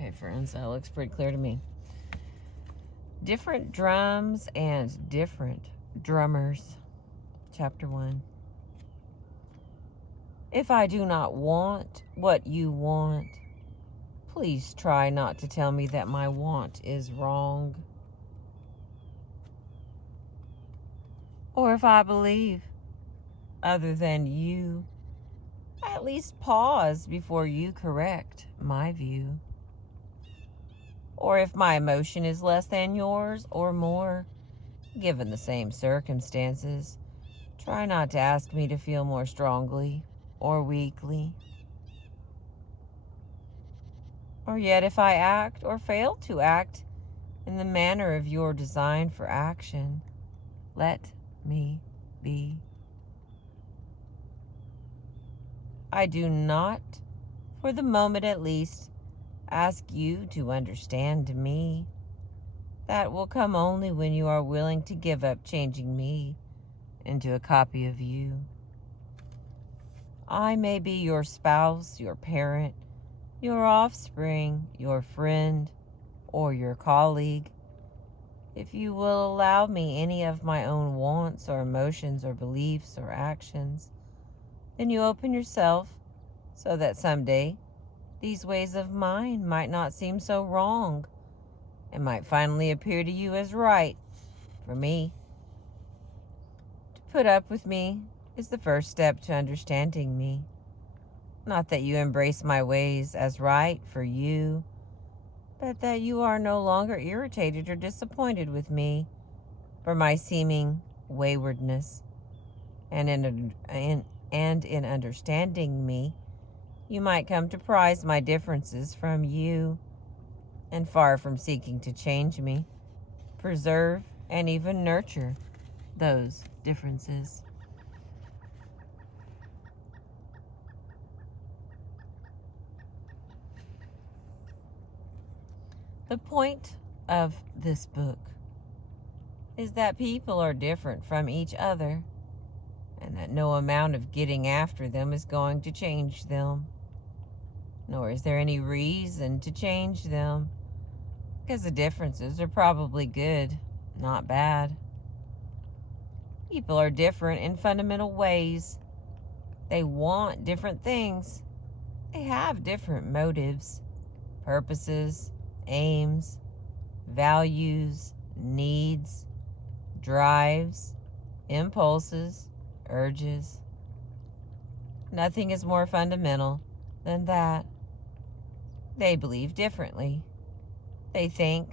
Okay, friends, that looks pretty clear to me. Different drums and different drummers. Chapter 1. If I do not want what you want, please try not to tell me that my want is wrong. Or if I believe other than you, at least pause before you correct my view. Or if my emotion is less than yours or more, given the same circumstances, try not to ask me to feel more strongly or weakly. Or yet if I act or fail to act in the manner of your design for action, let me be. I do not, for the moment at least, ask you to understand me. That will come only when you are willing to give up changing me into a copy of you. I may be your spouse, your parent, your offspring, your friend, or your colleague. If you will allow me any of my own wants or emotions or beliefs or actions, then you open yourself so that someday these ways of mine might not seem so wrong and might finally appear to you as right for me. To put up with me is the first step to understanding me. Not that you embrace my ways as right for you, but that you are no longer irritated or disappointed with me for my seeming waywardness. And in understanding me, you might come to prize my differences from you, and far from seeking to change me, preserve and even nurture those differences. The point of this book is that people are different from each other, and that no amount of getting after them is going to change them, nor is there any reason to change them, because the differences are probably good, not bad. People are different in fundamental ways. They want different things. They have different motives, purposes, aims, values, needs, drives, impulses, urges. Nothing is more fundamental than that. They believe differently. They think,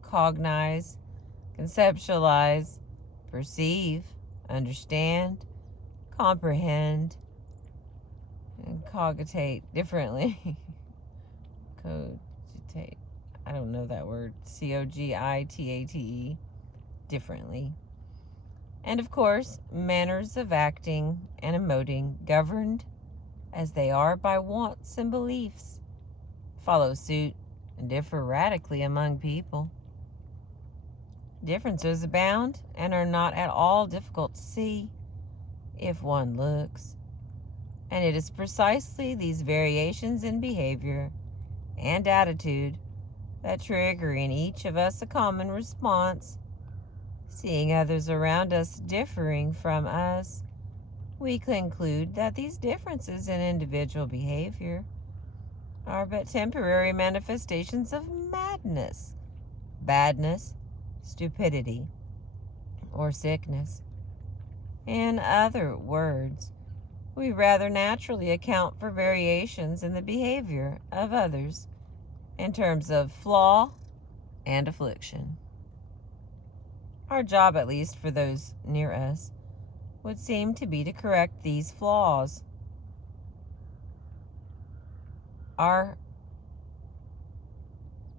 cognize, conceptualize, perceive, understand, comprehend, and cogitate differently. Cogitate. I don't know that word. Cogitate. Differently. And of course, manners of acting and emoting, governed as they are by wants and beliefs, follow suit and differ radically among people. Differences abound and are not at all difficult to see if one looks. And it is precisely these variations in behavior and attitude that trigger in each of us a common response. Seeing others around us differing from us, we conclude that these differences in individual behavior are but temporary manifestations of madness, badness, stupidity, or sickness. In other words, we rather naturally account for variations in the behavior of others in terms of flaw and affliction. Our job, at least for those near us, would seem to be to correct these flaws. Our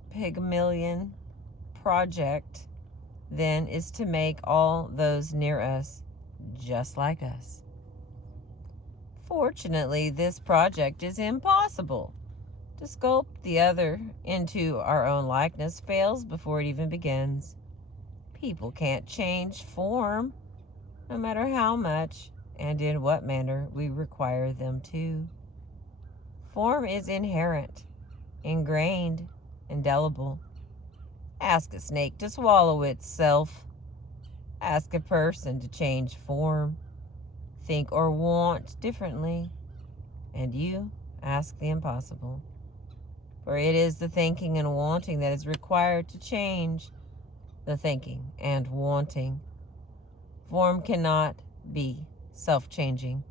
Pygmalion project, then, is to make all those near us just like us. Fortunately, this project is impossible. To sculpt the other into our own likeness fails before it even begins. People can't change form, no matter how much and in what manner we require them to. Form is inherent, ingrained, indelible. Ask a snake to swallow itself. Ask a person to change form, think or want differently. And you ask the impossible. For it is the thinking and wanting that is required to change the thinking and wanting. Form cannot be self-changing.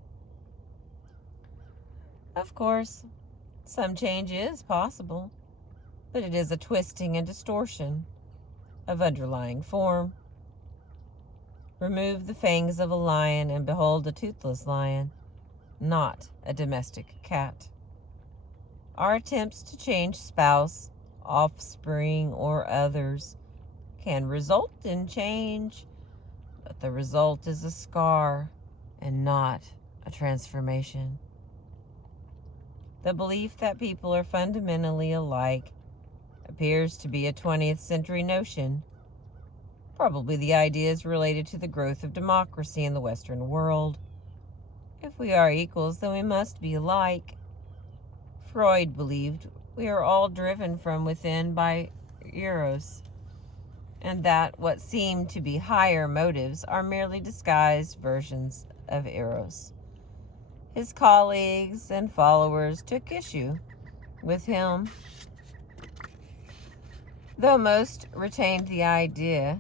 Of course, some change is possible, but it is a twisting and distortion of underlying form. Remove the fangs of a lion and behold a toothless lion, not a domestic cat. Our attempts to change spouse, offspring, or others can result in change, but the result is a scar and not a transformation. The belief that people are fundamentally alike appears to be a 20th century notion. Probably the idea is related to the growth of democracy in the Western world. If we are equals, then we must be alike. Freud believed we are all driven from within by Eros, and that what seem to be higher motives are merely disguised versions of Eros. His colleagues and followers took issue with him, though most retained the idea.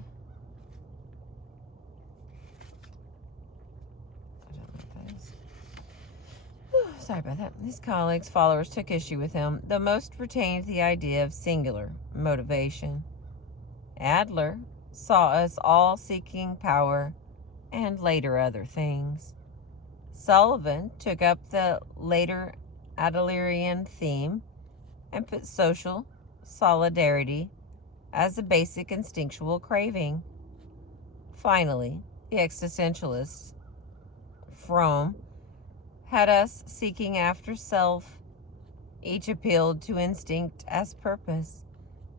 Sorry about that. His colleagues, followers took issue with him, though most retained the idea of singular motivation. Adler saw us all seeking power and later other things. Sullivan took up the later Adlerian theme and put social solidarity as a basic instinctual craving. Finally, the existentialists, Fromm, had us seeking after self. Each appealed to instinct as purpose,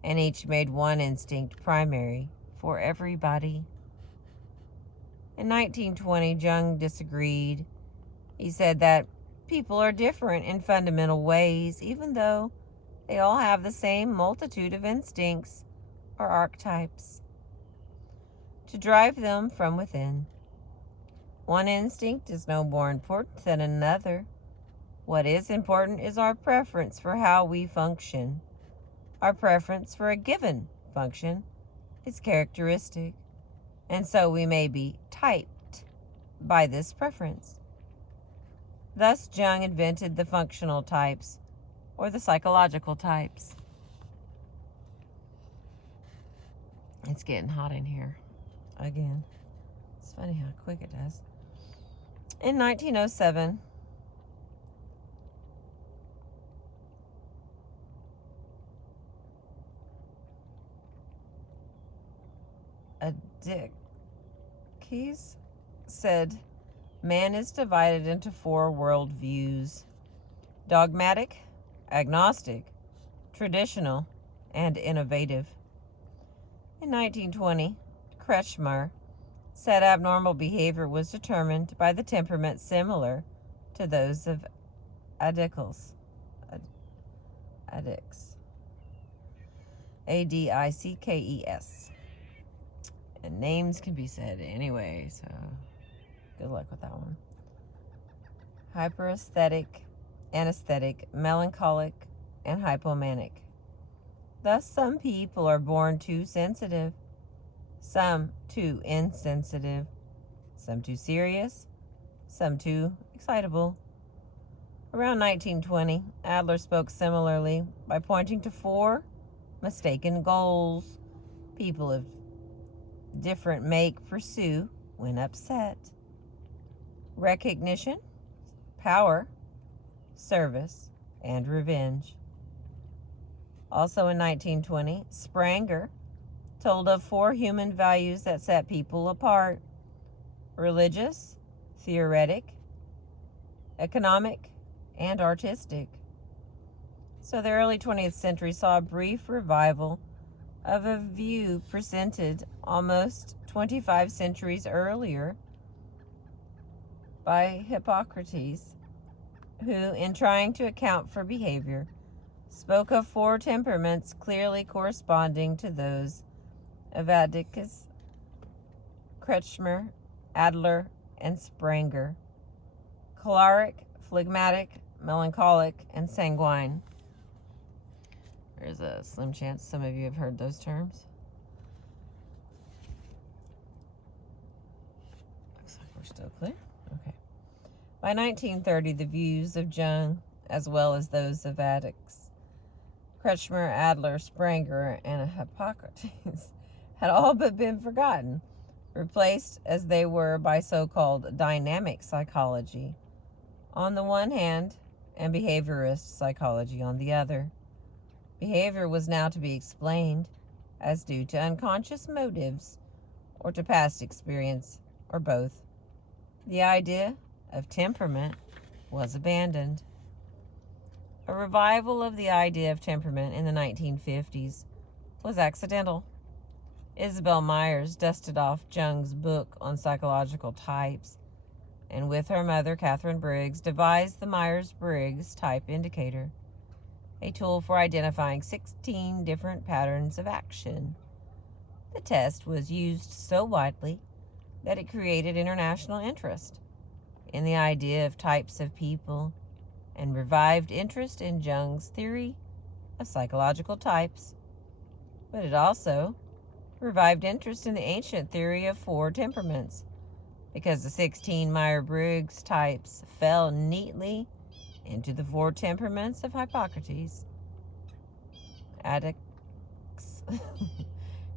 and each made one instinct primary for everybody. In 1920, Jung disagreed. He said that people are different in fundamental ways, even though they all have the same multitude of instincts or archetypes to drive them from within. One instinct is no more important than another. What is important is our preference for how we function. Our preference for a given function is characteristic, and so we may be typed by this preference. Thus, Jung invented the functional types, or the psychological types. It's getting hot in here again. It's funny how quick it does. In 1907, Keys said, man is divided into 4 worldviews: dogmatic, agnostic, traditional, and innovative. In 1920, Kretschmer said abnormal behavior was determined by the temperament similar to those of addicts. Adickes. And names can be said anyway, so good luck with that one. Hyperesthetic, anesthetic, melancholic, and hypomanic. Thus, some people are born too sensitive, some too insensitive, some too serious, some too excitable. Around 1920, Adler spoke similarly by pointing to 4 mistaken goals people of different make pursue when upset: recognition, power, service, and revenge. Also in 1920, Spranger told of 4 human values that set people apart: religious, theoretic, economic, and artistic. So the early 20th century saw a brief revival of a view presented almost 25 centuries earlier by Hippocrates, who, in trying to account for behavior, spoke of 4 temperaments clearly corresponding to those of Atticus, Kretschmer, Adler, and Spranger: choleric, phlegmatic, melancholic, and sanguine. There's a slim chance some of you have heard those terms. Looks like we're still clear. Okay. By 1930, the views of Jung, as well as those of Atticus, Kretschmer, Adler, Spranger, and Hippocrates, had all but been forgotten, replaced as they were by so-called dynamic psychology on the one hand and behaviorist psychology on the other. Behavior was now to be explained as due to unconscious motives or to past experience, or both. The idea of temperament was abandoned. A revival of the idea of temperament in the 1950s was accidental. Isabel Myers dusted off Jung's book on psychological types, and with her mother, Catherine Briggs, devised the Myers-Briggs Type Indicator, a tool for identifying 16 different patterns of action. The test was used so widely that it created international interest in the idea of types of people and revived interest in Jung's theory of psychological types. But it also revived interest in the ancient theory of 4 temperaments, because the 16 Myers-Briggs types fell neatly into the 4 temperaments of Hippocrates, Atticus,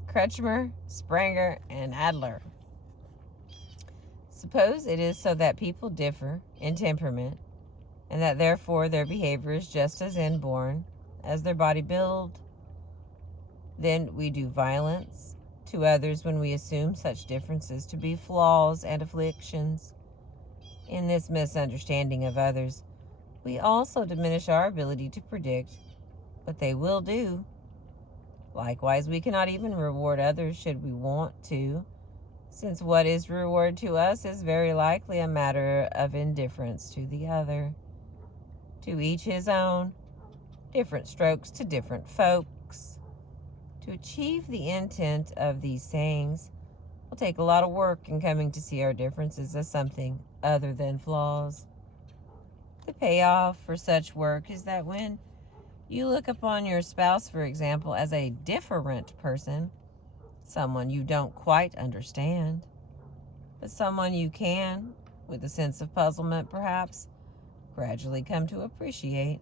Kretschmer, Spranger, and Adler. Suppose it is so that people differ in temperament, and that therefore their behavior is just as inborn as their body build. Then we do violence to others when we assume such differences to be flaws and afflictions. In this misunderstanding of others, we also diminish our ability to predict what they will do. Likewise, we cannot even reward others should we want to, since what is reward to us is very likely a matter of indifference to the other. To each his own, different strokes to different folks. To achieve the intent of these sayings will take a lot of work in coming to see our differences as something other than flaws. The payoff for such work is that when you look upon your spouse, for example, as a different person, someone you don't quite understand, but someone you can, with a sense of puzzlement perhaps, gradually come to appreciate.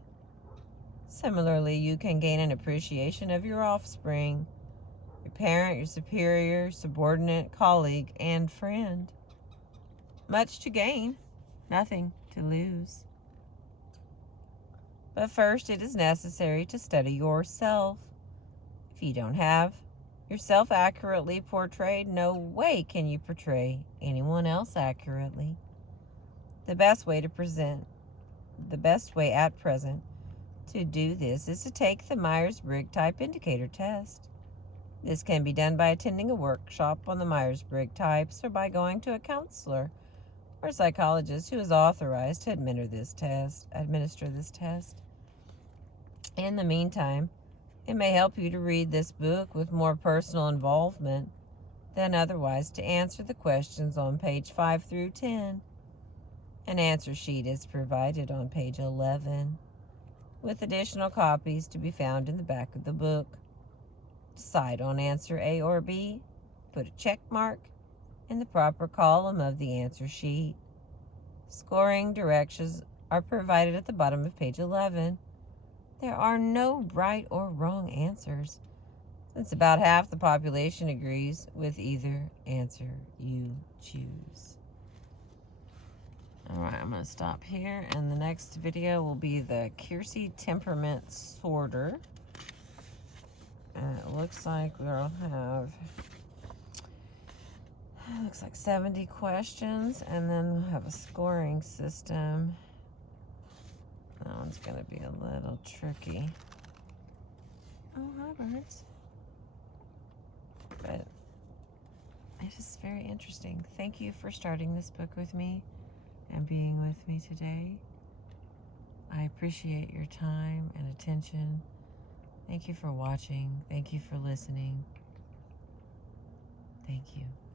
Similarly, you can gain an appreciation of your offspring, your parent, your superior, subordinate, colleague, and friend. Much to gain, nothing to lose. But first, it is necessary to study yourself. If you don't have yourself accurately portrayed, no way can you portray anyone else accurately. The best way at present to do this is to take the Myers-Briggs Type Indicator test. This can be done by attending a workshop on the Myers-Briggs types or by going to a counselor or psychologist who is authorized to administer this test. In the meantime, it may help you to read this book with more personal involvement than otherwise to answer the questions on page 5 through 10. An answer sheet is provided on page 11, with additional copies to be found in the back of the book. Decide on answer A or B. Put a check mark in the proper column of the answer sheet. Scoring directions are provided at the bottom of page 11. There are no right or wrong answers, since about half the population agrees with either answer you choose. All right, I'm going to stop here, and the next video will be the Keirsey Temperament Sorter. And it looks like we'll have, looks like 70 questions, and then we'll have a scoring system. That one's going to be a little tricky. Oh, hi, birds. But it is very interesting. Thank you for starting this book with me and being with me today. I appreciate your time and attention. Thank you for watching. Thank you for listening. Thank you.